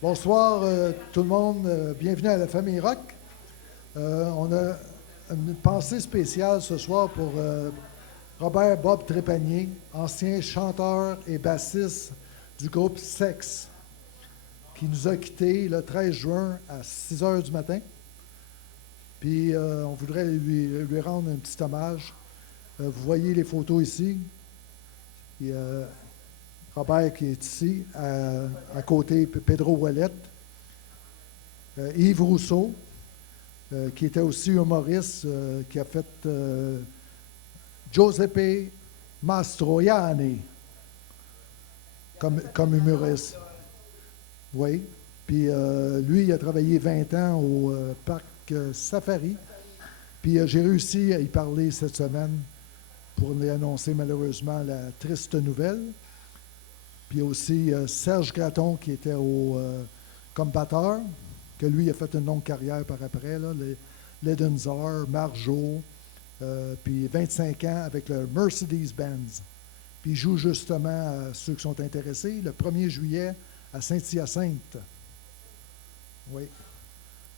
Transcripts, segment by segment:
Bonsoir tout le monde, bienvenue à la famille Rock. On a une pensée spéciale ce soir pour Robert Bob Trépanier, ancien chanteur et bassiste du groupe Sex, qui nous a quittés le 13 juin à 6 heures du matin. Puis on voudrait lui rendre un petit hommage. Vous voyez les photos ici. Puis, Robert qui est ici, à côté Pedro Ouellette. Yves Rousseau, qui était aussi humoriste, qui a fait Giuseppe Mastroianni comme humoriste. Oui. Puis lui, il a travaillé 20 ans au parc Safari. Puis j'ai réussi à y parler cette semaine pour lui annoncer malheureusement la triste nouvelle. Puis aussi Serge Graton qui était comme batteur, que lui a fait une longue carrière par après, là, les Ledenzar, Marjo, puis 25 ans avec le Mercedes-Benz. Puis il joue justement à ceux qui sont intéressés le 1er juillet à Saint-Hyacinthe. Oui.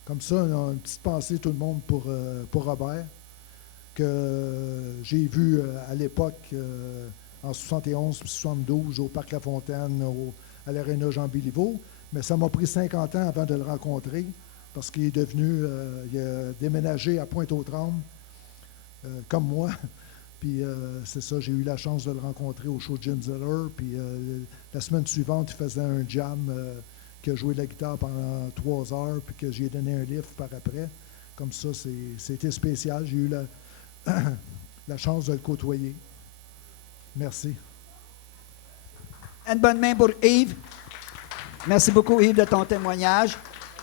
Comme ça, on a une petite pensée tout le monde pour Robert, que j'ai vu à l'époque en 71 puis 72 au Parc La Fontaine, à l'Aréna Jean Béliveau. Mais ça m'a pris 50 ans avant de le rencontrer parce qu'il est devenu, il a déménagé à Pointe-aux-Trembles, comme moi. Puis c'est ça, j'ai eu la chance de le rencontrer au show de Jim Zeller. Puis la semaine suivante, il faisait un jam qui a joué de la guitare pendant 3 heures, puis que j'ai donné un livre par après. Comme ça, c'était spécial. J'ai eu la chance de le côtoyer. Merci. Une bonne main pour Yves. Merci beaucoup, Yves, de ton témoignage.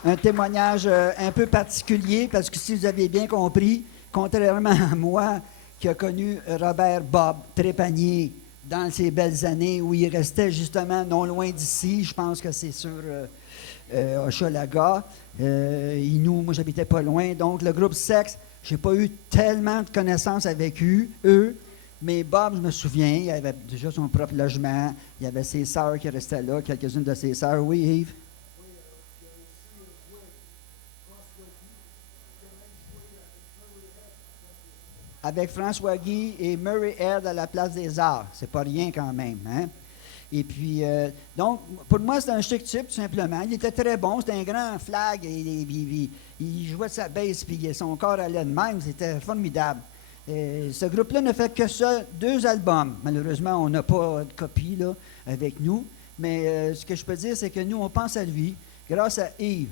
Un témoignage un peu particulier, parce que si vous avez bien compris, contrairement à moi, qui a connu Robert Bob Trépanier dans ses belles années où il restait justement non loin d'ici, je pense que c'est sur Hochelaga. Moi, j'habitais pas loin. Donc, le groupe Sex, je n'ai pas eu tellement de connaissances avec eux. Mais Bob, je me souviens, il avait déjà son propre logement. Il y avait ses sœurs qui restaient là, quelques-unes de ses sœurs. Oui, Yves? Avec François Guy et Murray Head à la Place des Arts. C'est pas rien quand même, hein? Et puis, donc, pour moi, c'était un chic type, tout simplement. Il était très bon, c'était un grand flag. Il jouait de sa basse, puis son corps allait de même. C'était formidable. Ce groupe-là ne fait que ça, 2 albums. Malheureusement, on n'a pas de copie là, avec nous. Mais ce que je peux dire, c'est que nous, on pense à lui. Grâce à Yves,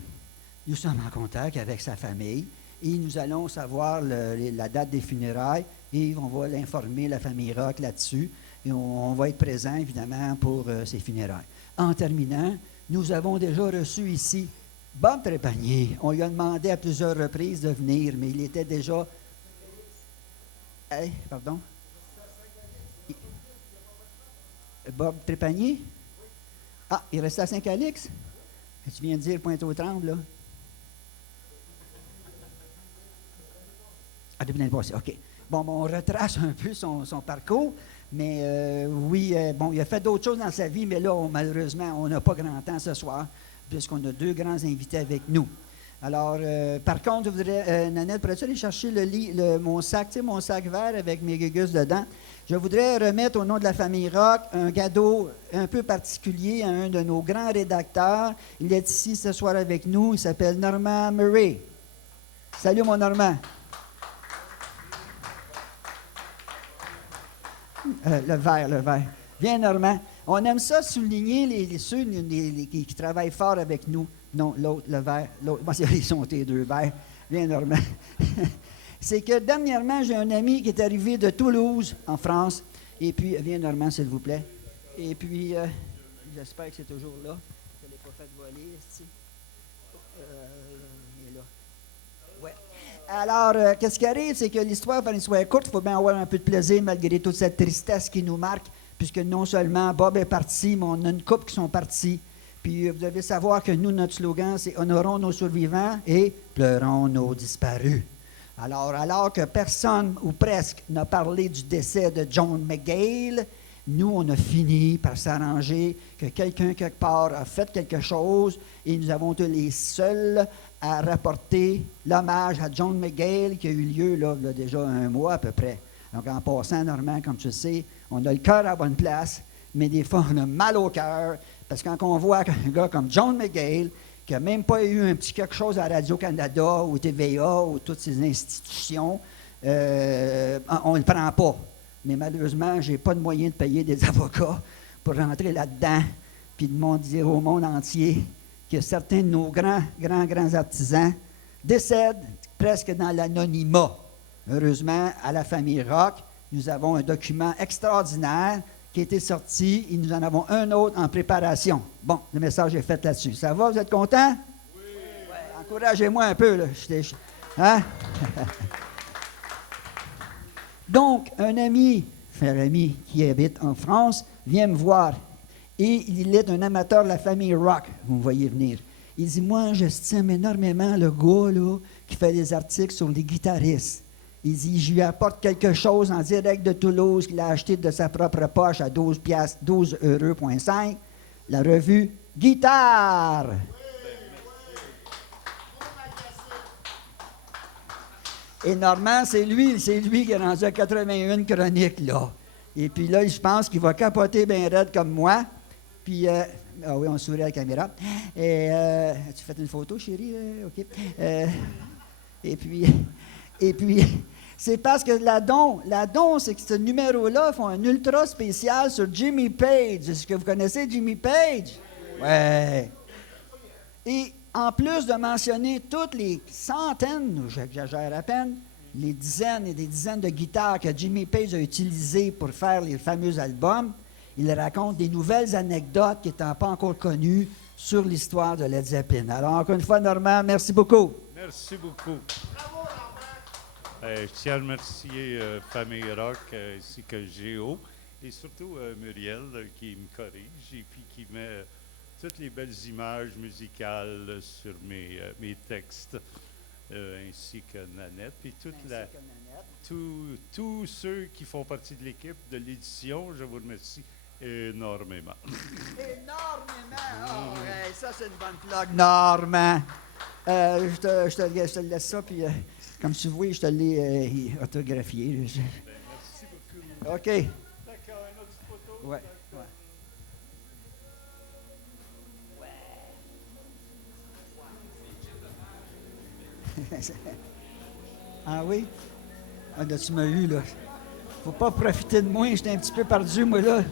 nous sommes en contact avec sa famille. Et nous allons savoir la date des funérailles. Yves, on va l'informer, la famille Rock, là-dessus. Et on va être présent, évidemment, pour ses funérailles. En terminant, nous avons déjà reçu ici Bob Trépanier. On lui a demandé à plusieurs reprises de venir, mais il était déjà... Hey, pardon? Bob Trépanier? Ah, il restait à Saint-Calix? Tu viens de dire Pointe-aux-Trembles, là? Ah, depuis l'année passée, OK. Bon, on retrace un peu son parcours, mais oui, bon, il a fait d'autres choses dans sa vie, mais là, malheureusement, on n'a pas grand temps ce soir, puisqu'on a 2 grands invités avec nous. Alors, par contre, je voudrais, Nanette, pourrais-tu aller chercher mon sac, tu sais, mon sac vert avec mes gugus dedans? Je voudrais remettre au nom de la famille Rock un cadeau un peu particulier à un de nos grands rédacteurs. Il est ici ce soir avec nous. Il s'appelle Normand Murray. Salut, mon Normand. Le vert. Viens, Normand. On aime ça souligner ceux qui travaillent fort avec nous. Non, l'autre, le vert. L'autre. Moi, ils sont tes 2 verts. Viens, Normand. C'est que dernièrement, j'ai un ami qui est arrivé de Toulouse, en France. Et puis, viens, Normand, s'il vous plaît. Et puis, j'espère que c'est toujours là. Je ne l'ai pas fait voler, ici. Il est là. Ouais. Alors, qu'est-ce qui arrive, c'est que l'histoire, pour une histoire courte, il faut bien avoir un peu de plaisir malgré toute cette tristesse qui nous marque, puisque non seulement Bob est parti, mais on a une couple qui sont partis. Puis vous devez savoir que nous, notre slogan, c'est « Honorons nos survivants et pleurons nos disparus ». Alors que personne, ou presque, n'a parlé du décès de John McGhale, Nous, on a fini par s'arranger que quelqu'un, quelque part, a fait quelque chose et nous avons été les seuls à rapporter l'hommage à John McGill qui a eu lieu là, déjà un mois à peu près. Donc, en passant, Normand, comme tu le sais, on a le cœur à la bonne place, mais des fois, on a mal au cœur parce que quand on voit un gars comme John McGill qui n'a même pas eu un petit quelque chose à Radio-Canada ou TVA ou toutes ces institutions, on ne le prend pas. Mais malheureusement, je n'ai pas de moyen de payer des avocats pour rentrer là-dedans puis de dire au monde entier que certains de nos grands artisans décèdent presque dans l'anonymat. Heureusement, à la famille Rock, nous avons un document extraordinaire qui a été sorti et nous en avons un autre en préparation. Bon, le message est fait là-dessus. Ça va, vous êtes contents? Oui. Ouais, encouragez-moi un peu, là. Hein? Donc, un ami, frère ami, qui habite en France, vient me voir. Et il est un amateur de la famille Rock, vous me voyez venir. Il dit, moi, j'estime énormément le gars là, qui fait des articles sur les guitaristes. Il dit, je lui apporte quelque chose en direct de Toulouse qu'il a acheté de sa propre poche à 12,5 €, la revue Guitare. Et Normand, c'est lui qui est rendu à 81 chroniques, là. Et puis là, je pense qu'il va capoter bien raide comme moi. Puis, ah oui, on sourit à la caméra. Et, as-tu fait une photo, chérie? OK. Et puis, c'est parce que la don, c'est que ce numéro-là font un ultra spécial sur Jimmy Page. Est-ce que vous connaissez Jimmy Page? Ouais. Et en plus de mentionner toutes les centaines, j'exagère à peine, les dizaines et des dizaines de guitares que Jimmy Page a utilisées pour faire les fameux albums, il raconte des nouvelles anecdotes qui n'étant pas encore connues sur l'histoire de Led Zeppelin. Alors, encore une fois, Normand, merci beaucoup. Merci beaucoup. Je tiens à remercier Famille Rock ainsi que Géo et surtout Muriel qui me corrige et puis qui met toutes les belles images musicales sur mes textes, ainsi que Nanette. Puis tous ceux qui font partie de l'équipe de l'édition, je vous remercie énormément. Énormément! Oh, hey, ça, c'est une bonne plug, Normand. Je te laisse ça, puis comme tu vois, je te l'ai autographié. Merci beaucoup. OK. D'accord, une autre photo? Ouais. Ah oui? Ah, là, tu m'as eu, là. Faut pas profiter de moi, j'étais un petit peu perdu, moi, là.